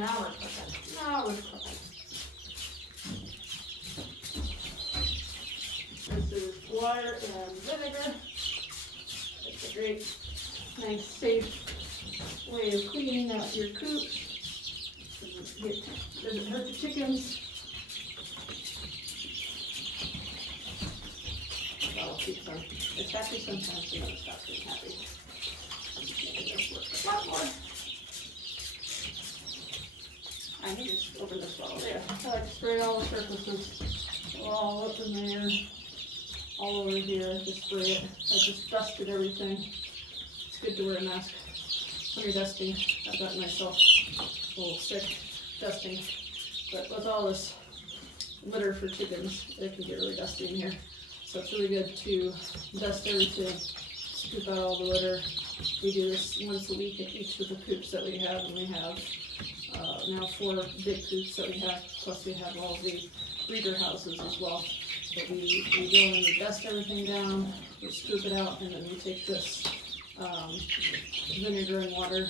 now we're cooking. Now we're cooking. This is water and vinegar. It's a great, nice, safe way of cleaning out your coop. Doesn't hurt the chickens. That'll keep them. It's happy sometimes and then it stops being happy. Making this work a lot more. I can just open this bottle there. I like to spray all the surfaces. All up in there. All over here. Just spray it. I just dusted everything. It's good to wear a mask when you're dusting. I've gotten myself a little sick dusting. But with all this litter for chickens, it can get really dusty in here. So it's really good to dust everything, scoop out all the litter. We do this once a week at each of the coops that we have, and we have now 4 big coops that we have, plus we have all the breeder houses as well. But we go and we dust everything down, we scoop it out, and then we take this vinegar and water,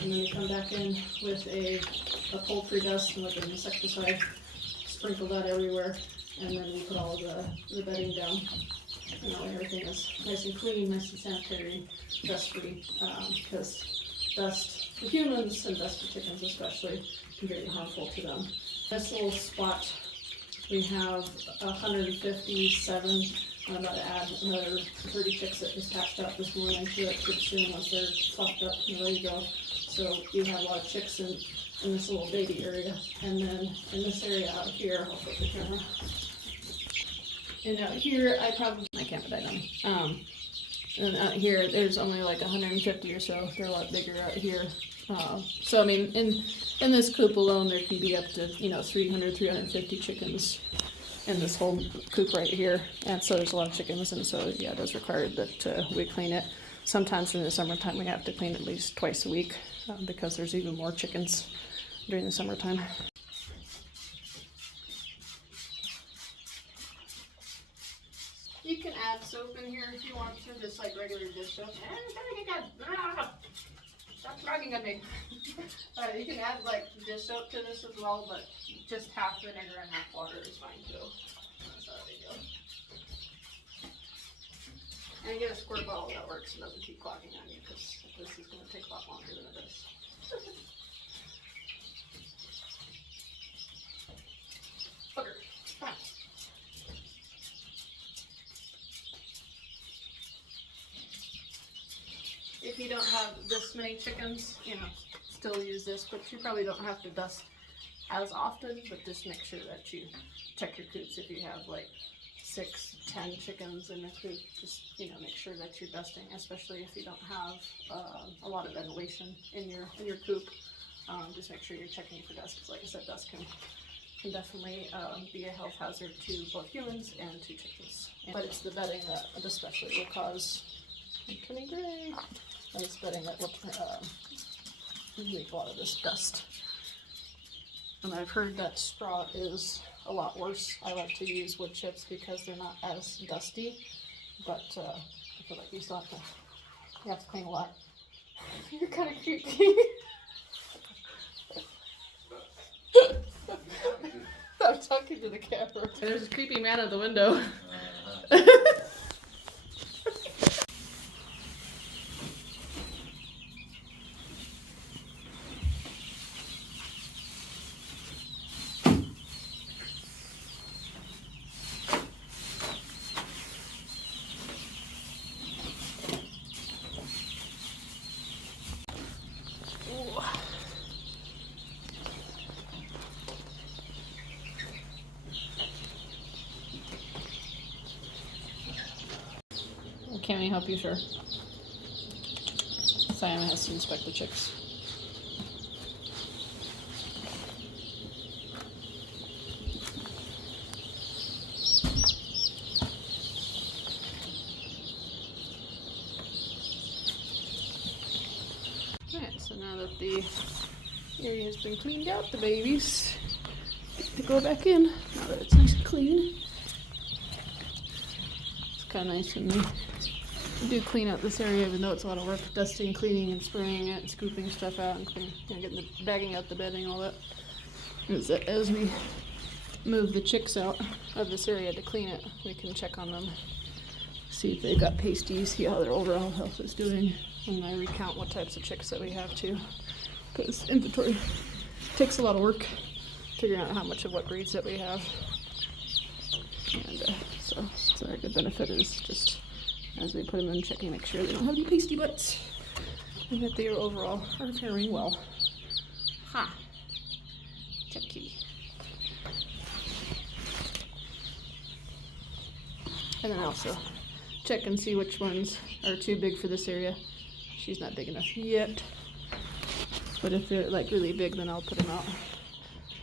and then we come back in with a poultry dust and with an insecticide, sprinkle that everywhere. And then we put all the bedding down, and that way everything is nice and clean, nice and sanitary, dust-free, because dust for humans and dust for chickens especially can be very harmful to them. This little spot, we have 157. I'm about to add another 30 chicks that just hatched out this morning to it pretty soon once they're fluffed up and ready to go. So we have a lot of chicks in this little baby area, and then in this area out here, I'll put the camera. And out here, my camera died on. And out here, there's only like 150 or so. They're a lot bigger out here. So I mean, in this coop alone, there can be up to 300, 350 chickens in this whole coop right here. And so there's a lot of chickens, and so yeah, it does require that we clean it. Sometimes during the summertime, we have to clean at least twice a week because there's even more chickens during the summertime. You can add soap in here if you want to, just like regular dish soap. Stop flogging on me. You can add like dish soap to this as well, but just half vinegar and half water is fine too. That's not a big deal. And get a squirt bottle that works and doesn't keep clogging on you, because this is going to take a lot longer than it is. Booger, come on. If you don't have this many chickens, still use this, but you probably don't have to dust as often, but just make sure that you check your coops. If you have like 6, 10 chickens in a coop, just make sure that you're dusting, especially if you don't have a lot of ventilation in your coop. Just make sure you're checking for dust, because like I said, dust can definitely be a health hazard to both humans and to chickens. But it's the bedding that especially will cause turning gray. And it's bedding that will make a lot of this dust. And I've heard that straw is a lot worse. I like to use wood chips because they're not as dusty, but I feel like you have to clean a lot. You're kind of creepy. I'm talking to the camera. There's a creepy man at the window. Can we help you, sir? Simon has to inspect the chicks. Alright, so now that the area has been cleaned out, the babies get to go back in. Now that it's nice and clean. It's kind of nice and do clean out this area, even though it's a lot of work, dusting, cleaning, and spraying it, and scooping stuff out, and getting the bagging out the bedding, all that. As we move the chicks out of this area to clean it, we can check on them, see if they've got pasties, see how their overall health is doing, and I recount what types of chicks that we have too, because inventory takes a lot of work, figuring out how much of what breeds that we have. And so a good benefit is just as we put them in, checking, make sure they don't have any pasty butts, and that they are overall are faring well. Ha! Chucky. And then also check and see which ones are too big for this area. She's not big enough yet, but if they're like really big, then I'll put them out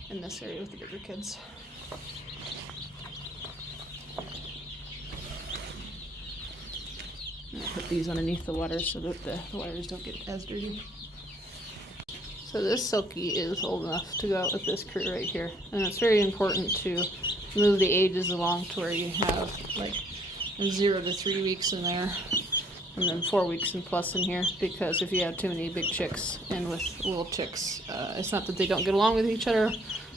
in this area with the bigger kids. I'll put these underneath the water so that the wires don't get as dirty. So this Silky is old enough to go out with this crew right here. And it's very important to move the ages along to where you have like 0 to 3 weeks in there, and then 4 weeks and plus in here, because if you have too many big chicks and with little chicks, it's not that they don't get along with each other.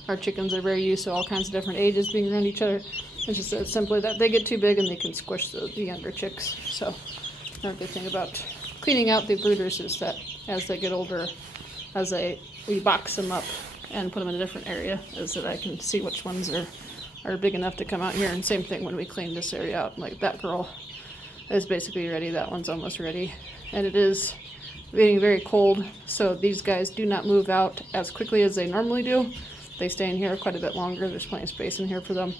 Our chickens are very used to all kinds of different ages being around each other. It's just that simply that they get too big and they can squish the younger chicks. So another good thing about cleaning out the brooders is that as they get older, we box them up and put them in a different area, is that I can see which ones are big enough to come out here. And same thing when we clean this area out, like that girl is basically ready, that one's almost ready, and it is getting very cold, so these guys do not move out as quickly as they normally do. They stay in here quite a bit longer. There's plenty of space in here for them.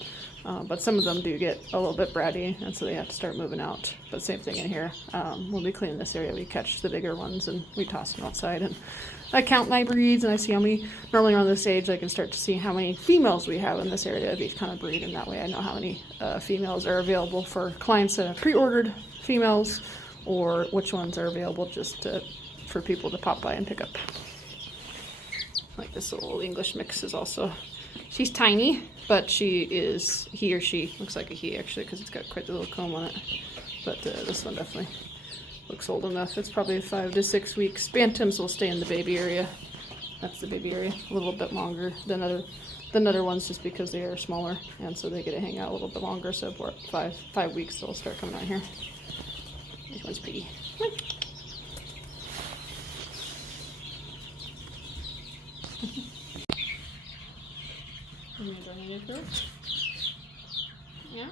But some of them do get a little bit bratty, and so they have to start moving out. But same thing in here. When we clean this area, we catch the bigger ones and we toss them outside. And I count my breeds, and I see how many, normally around this age, I can start to see how many females we have in this area of each kind of breed. And that way I know how many females are available for clients that have pre-ordered females, or which ones are available just for people to pop by and pick up. Like this little English mix is also, she's tiny, but he or she, looks like a he actually, because it's got quite the little comb on it. But this one definitely looks old enough. It's probably 5 to 6 weeks. Bantams will stay in the baby area. That's the baby area, a little bit longer than other ones, just because they are smaller, and so they get to hang out a little bit longer. So for 5 weeks, they'll start coming out here. This one's pretty. You done your coat? Yeah?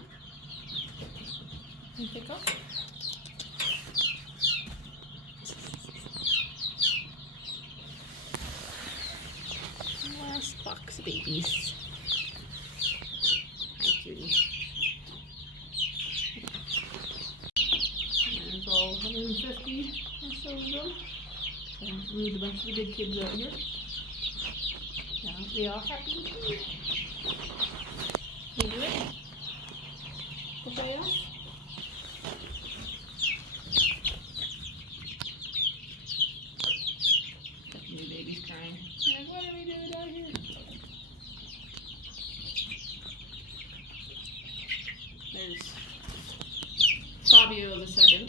You pick up? Last box of babies. Hi, cutie. There's all 150 or so of them. And moved a bunch of the big kids out here. Now they all happy with me. You do it? Anybody else? Got the new babies crying. They're like, what are we doing out here? There's Fabio the second.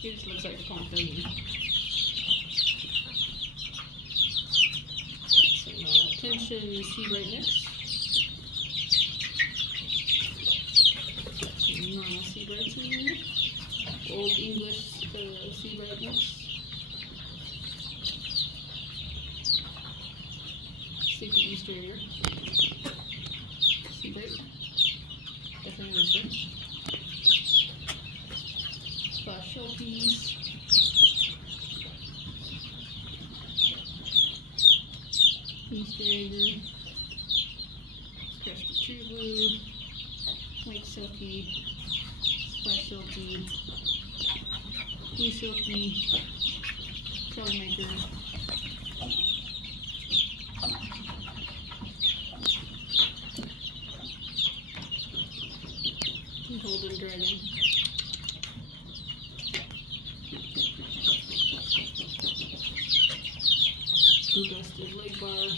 He just looks like a punk, doesn't he? Tension sea bright mix. Some normal sea brights in there. Old English sea bright mix. Sleepy Easter here. Sea bright. Definitely this one. Splash Shellpiece. Easter egg, Crusty True Blue, White Silky, Splash Silky, Blue Silky, Troublemaker, and Golden Dragon. Blue Busted Leg Bar.